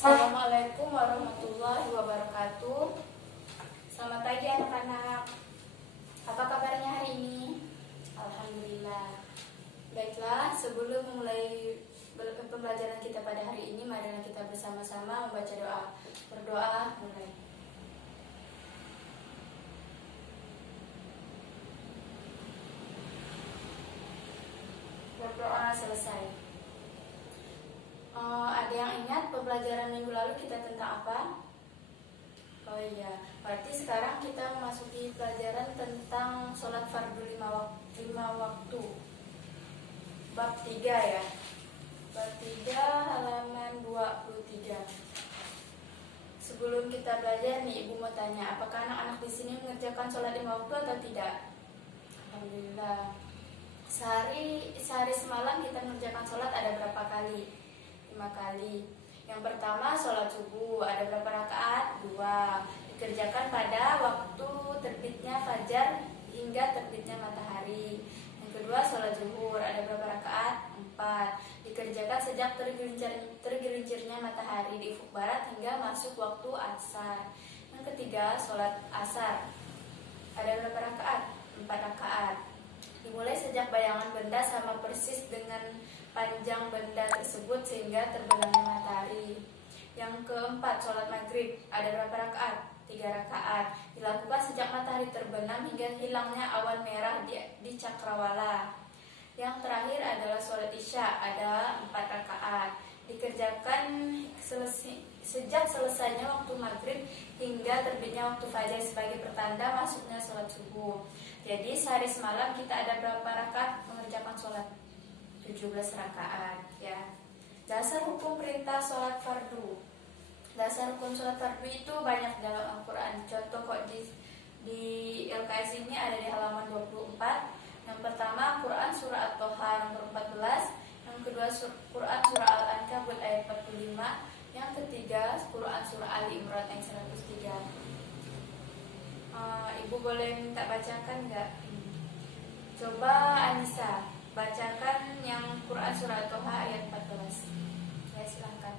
Assalamualaikum warahmatullahi wabarakatuh. Selamat pagi anak-anak. Apa kabarnya hari ini? Alhamdulillah. Baiklah, sebelum memulai pembelajaran kita pada hari ini, marilah kita bersama-sama membaca doa. Berdoa, mulai. Berdoa selesai. Ada yang ingat pembelajaran minggu lalu kita tentang apa? Oh iya, berarti sekarang kita memasuki pelajaran tentang sholat fardu lima waktu. Bab 3 ya. Bab 3 halaman 23. Sebelum kita belajar nih, Ibu mau tanya, apakah anak-anak di sini mengerjakan sholat 5 waktu atau tidak? Alhamdulillah. Sehari semalam kita mengerjakan sholat ada berapa kali? 5 kali. Yang pertama sholat subuh, ada berapa rakaat? 2. Dikerjakan pada waktu terbitnya fajar hingga terbitnya matahari. Yang kedua sholat zuhur, ada berapa rakaat? 4. Dikerjakan sejak tergelincirnya matahari di ufuk barat hingga masuk waktu asar. Yang ketiga sholat asar, ada berapa rakaat? 4 rakaat. Dimulai sejak bayangan benda sama persis dengan panjang benda tersebut sehingga terbenamnya matahari. Yang keempat, sholat maghrib, ada berapa rakaat? 3 rakaat. Dilakukan sejak matahari terbenam hingga hilangnya awan merah di cakrawala. Yang terakhir adalah sholat isya, ada 4 rakaat. Dikerjakan sejak selesainya waktu maghrib hingga terbitnya waktu fajar sebagai pertanda masuknya sholat subuh. Jadi sehari semalam kita ada berapa rakaat mengerjakan sholat? 17 rakaat ya. Dasar hukum perintah sholat fardu. Dasar hukum sholat fardu itu banyak dalam Al-Quran. Contoh kok di LKS ini ada di halaman 24. Yang pertama Quran surah At-Toha nomor 14. Yang kedua Quran surah Al-Ankabut ayat 45. Yang ketiga Quran surah Ali Imran ayat 103. Ibu boleh minta bacakan nggak? Coba Anissa bacakan yang Quran surah Toha ayat 14. Ya, silahkan.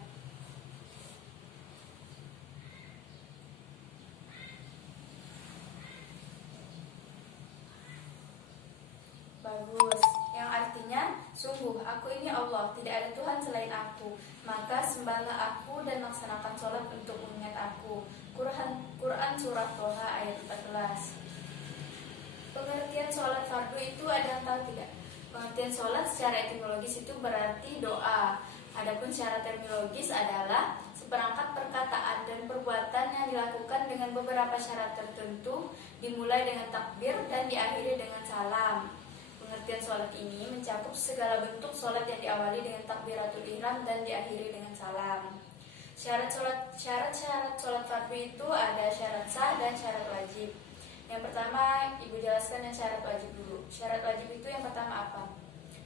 Bagus. Yang artinya, sungguh aku ini Allah, tidak ada Tuhan selain aku. Maka sembahlah aku dan laksanakan sholat untuk mengingat aku. Quran surah Toha ayat 14. Pengertian sholat fardu itu ada yang tahu tidak? Pengertian sholat secara etimologis itu berarti doa. Adapun secara terminologis adalah seperangkat perkataan dan perbuatan yang dilakukan dengan beberapa syarat tertentu, dimulai dengan takbir dan diakhiri dengan salam. Pengertian sholat ini mencakup segala bentuk sholat yang diawali dengan takbiratul ihram dan diakhiri dengan salam. Syarat-syarat sholat fardu itu ada syarat sah dan syarat wajib. Yang pertama, Ibu jelaskan yang syarat wajib dulu. Syarat wajib itu yang pertama apa?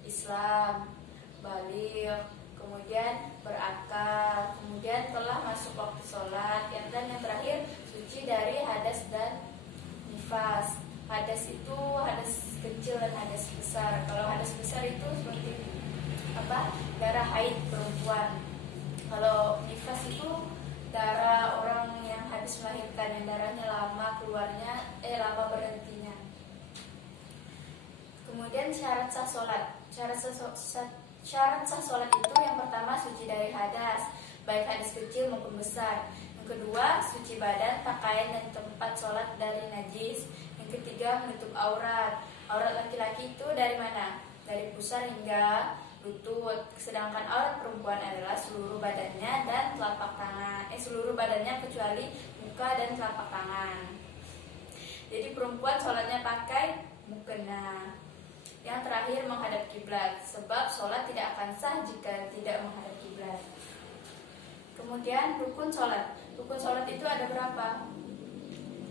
Islam, baligh, kemudian berakal, kemudian telah masuk waktu sholat, dan yang terakhir suci dari hadas dan nifas. Hadas itu hadas kecil dan hadas besar. Kalau hadas besar itu seperti apa? Darah haid perempuan. Kalau nifas itu darah orang yang habis melahirkan, yang darahnya lama keluarnya, lama berhentinya. Kemudian syarat sah sholat. Syarat sah sholat itu yang pertama suci dari hadas, baik hadas kecil maupun besar. Yang kedua suci badan, pakaian dan tempat sholat dari najis. Yang ketiga menutup aurat. Aurat laki-laki itu dari mana? Dari pusar hingga lutut. Sedangkan aurat perempuan adalah seluruh badannya dan telapak tangan. Seluruh badannya kecuali muka dan telapak tangan. Jadi perempuan sholatnya pakai mukena. Yang terakhir menghadap kiblat, sebab sholat tidak akan sah jika tidak menghadap kiblat. Kemudian rukun sholat. Rukun sholat itu ada berapa?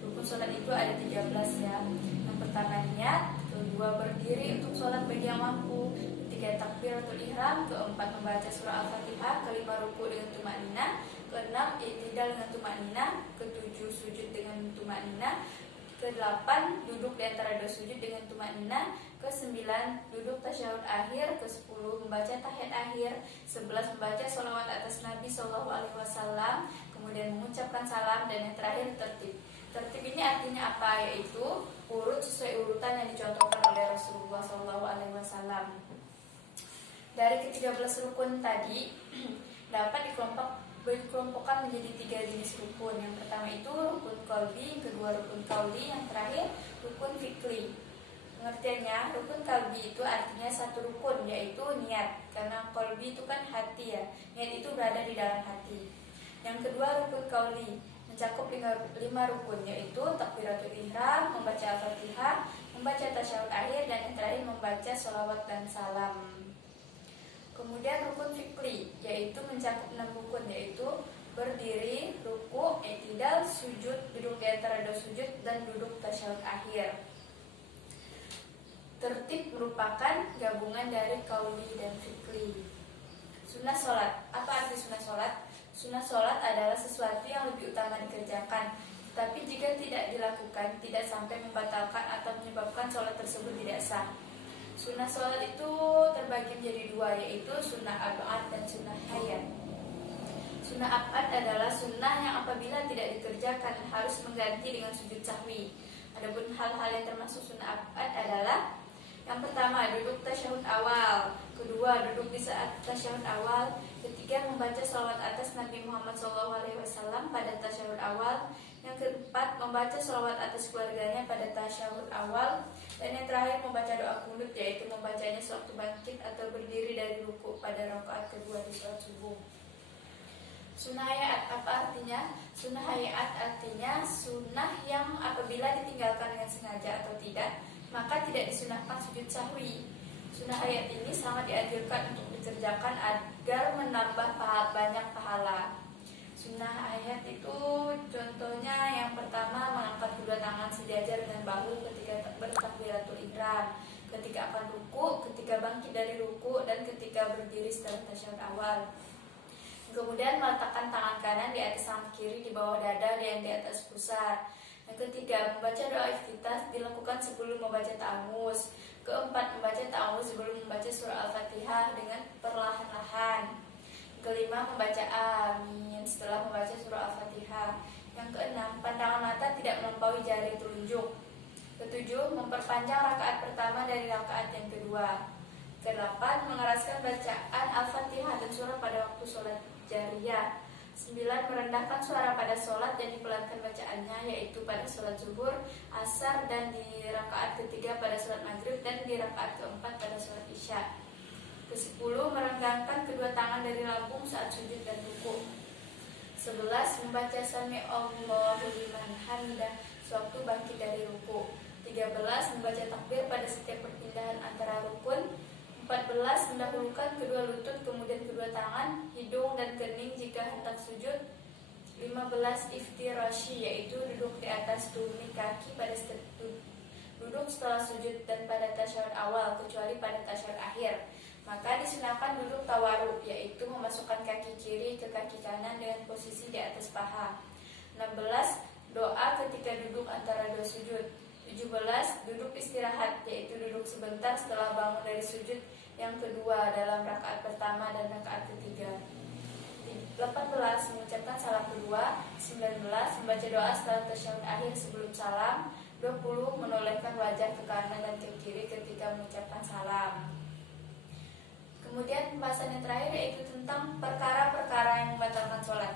Rukun sholat itu ada 13 ya. Yang pertama niat, kedua berdiri untuk sholat bagi yang mampu, ketiga takbiratul ihram, keempat membaca surah Al-Fatihah, kelima ruku dengan tumakninah, keenam i'tidal dengan tumakninah, ketujuh sujud dengan tumakninah, Ke-8, duduk di antara dua sujud dengan tumanina. Ke-9, duduk tasyahud akhir. Ke-10, membaca tahiyat akhir. 11, membaca sholawat atas Nabi SAW, kemudian mengucapkan salam, dan yang terakhir tertib. Tertib ini artinya apa? Yaitu urut sesuai urutan yang dicontohkan oleh Rasulullah SAW. Dari ke-13 rukun tadi dapat dikelompokkan menjadi 3 jenis rukun. Yang pertama itu rukun qalbi, kedua rukun qauli, yang terakhir rukun fikri. Pengertiannya, rukun qalbi itu artinya satu rukun, yaitu niat. Karena qalbi itu kan hati ya, niat itu berada di dalam hati. Yang kedua rukun qauli, mencakup 5 rukun, yaitu takbiratul ihram, membaca al-fatihah, membaca tasyahud akhir, dan yang terakhir membaca sholawat dan salam. Kemudian rukun fikri, yaitu mencakup 6 rukun, yaitu berdiri, ruku, i'tidal, sujud, duduk di antara dua sujud, dan duduk tasyahud akhir. Tertib merupakan gabungan dari qauli dan fikri. Sunnah sholat. Apa arti sunnah sholat? Sunnah sholat adalah sesuatu yang lebih utama dikerjakan, tapi jika tidak dilakukan, tidak sampai membatalkan atau menyebabkan sholat tersebut tidak sah. Sunnah sholat itu terbagi menjadi 2, yaitu sunnah ab'ad dan sunnah hayat. Sunnah ab'ad adalah sunnah yang apabila tidak dikerjakan harus mengganti dengan sujud sahwi. Adapun hal-hal yang termasuk sunnah ab'ad adalah: yang pertama, duduk tasyahud awal. Kedua, duduk di saat tasyahud awal. Ketiga, membaca sholawat atas Nabi Muhammad SAW pada tasyahud awal. Yang keempat, membaca sholawat atas keluarganya pada tasyahud awal. Dan yang terakhir, membaca doa qunut, yaitu membacanya sewaktu bangkit atau berdiri dari ruku pada rakaat kedua di sholat subuh. Sunnah hayat apa artinya? Sunnah hayat artinya sunnah yang apabila ditinggalkan dengan sengaja atau tidak, maka tidak disunahkan sujud sahwi. Sunnah hayat ini sangat dianjurkan untuk dikerjakan agar menambah banyak pahala. Sunnah hayat itu contohnya, yang pertama, mengangkat kedua tangan sejajar dengan bahu ketika bertakbiratul ihram, ketika akan ruku, ketika bangkit dari ruku, dan ketika berdiri setelah tasyahud awal. Kemudian meletakkan tangan kanan di atas tangan kiri di bawah dada dan di atas pusar. Yang ketiga, membaca doa iftitah dilakukan sebelum membaca ta'awuz. Keempat, membaca ta'awuz sebelum membaca surah Al-Fatihah dengan perlahan-lahan. Kelima, membaca amin setelah membaca surah Al-Fatihah. Yang keenam, pandangan mata tidak melampaui jari telunjuk. Ketujuh, memperpanjang rakaat pertama dari rakaat yang kedua. Kedelapan, mengeraskan bacaan Al-Fatihah dan surah pada waktu sholat jariyah. 9, merendahkan suara pada sholat dan dipelankan bacaannya, yaitu pada sholat zuhur, asar, dan di rakaat ketiga pada sholat maghrib, dan di rakaat keempat pada sholat isya. Ke-10, merenggangkan kedua tangan dari lambung saat sujud dan ruku. 11, membaca sami Allahu liman hamidah sewaktu bangkit dari ruku. 13, membaca takbir pada setiap perpindahan antara rukun. 14, mendahulukan kedua lutut, kemudian kedua tangan, hidung, dan kening jika hendak sujud. 15, iftirashi, yaitu duduk di atas tumit kaki pada duduk setelah sujud dan pada tasyahud awal, kecuali pada tasyahud akhir. Maka disunahkan duduk tawaruk, yaitu memasukkan kaki kiri ke kaki kanan dengan posisi di atas paha. 16, doa ketika duduk antara dua sujud. 17, duduk istirahat, yaitu duduk sebentar setelah bangun dari sujud yang kedua dalam rakaat pertama dan rakaat ketiga. 18, mengucapkan salam kedua. 19, membaca doa setelah tasyahud akhir sebelum salam. 20, menolehkan wajah ke kanan dan ke kiri ketika mengucapkan salam. Kemudian pembahasan yang terakhir yaitu tentang perkara-perkara yang membatalkan sholat.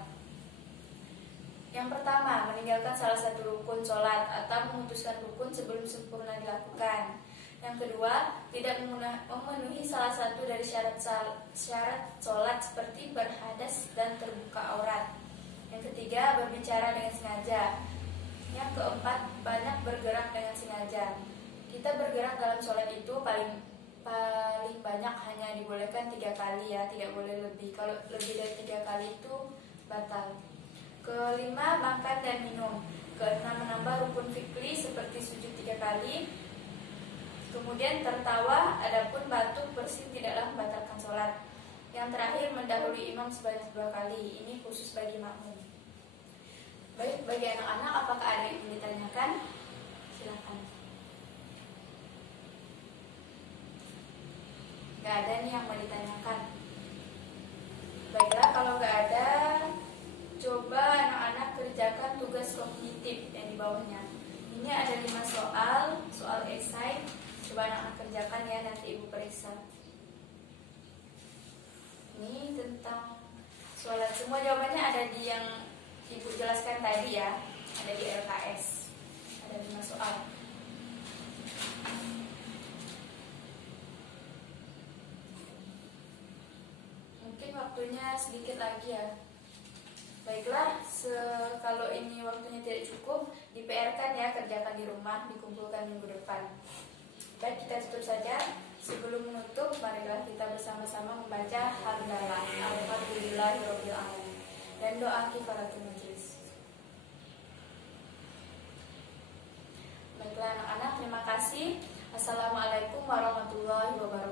Yang pertama, meninggalkan salah satu rukun sholat atau memutuskan rukun sebelum sempurna dilakukan. Yang kedua, tidak memenuhi salah satu dari syarat sholat seperti berhadas dan terbuka aurat. Yang ketiga, berbicara dengan sengaja. Yang keempat, banyak bergerak dengan sengaja. Kita bergerak dalam sholat itu paling banyak hanya dibolehkan 3 kali ya, tidak boleh lebih. Kalau lebih dari 3 kali itu batal. Kelima, makan dan minum. Keenam, menambah rukun fikri seperti sujud 3 kali. Kemudian tertawa, adapun batuk bersin tidaklah membatalkan sholat. Yang terakhir, mendahului imam sebanyak 2 kali. Ini khusus bagi makmum. Baik, bagi anak-anak apakah ada yang ingin ditanyakan? Silakan. Gak ada nih yang mau ditanyakan. Baiklah, kalau gak ada, coba anak-anak kerjakan tugas kognitif yang di bawahnya. Ini ada 5 soal esai. Coba anak-anak kerjakan ya, nanti ibu periksa. Ini tentang sholat. Semua jawabannya ada di yang ibu jelaskan tadi ya, ada di LKS. Ada 5 soal. Mungkin waktunya sedikit lagi ya. Baiklah, kalau ini waktunya tidak cukup, di-PR-kan ya, kerjakan di rumah, dikumpulkan minggu depan. Baik, kita tutup saja. Sebelum menutup, marilah kita bersama-sama membaca hamdalah. Alhamdulillahirabbil alamin. Dan doa kifaratul majelis. Baiklah anak-anak, terima kasih. Assalamualaikum warahmatullahi wabarakatuh.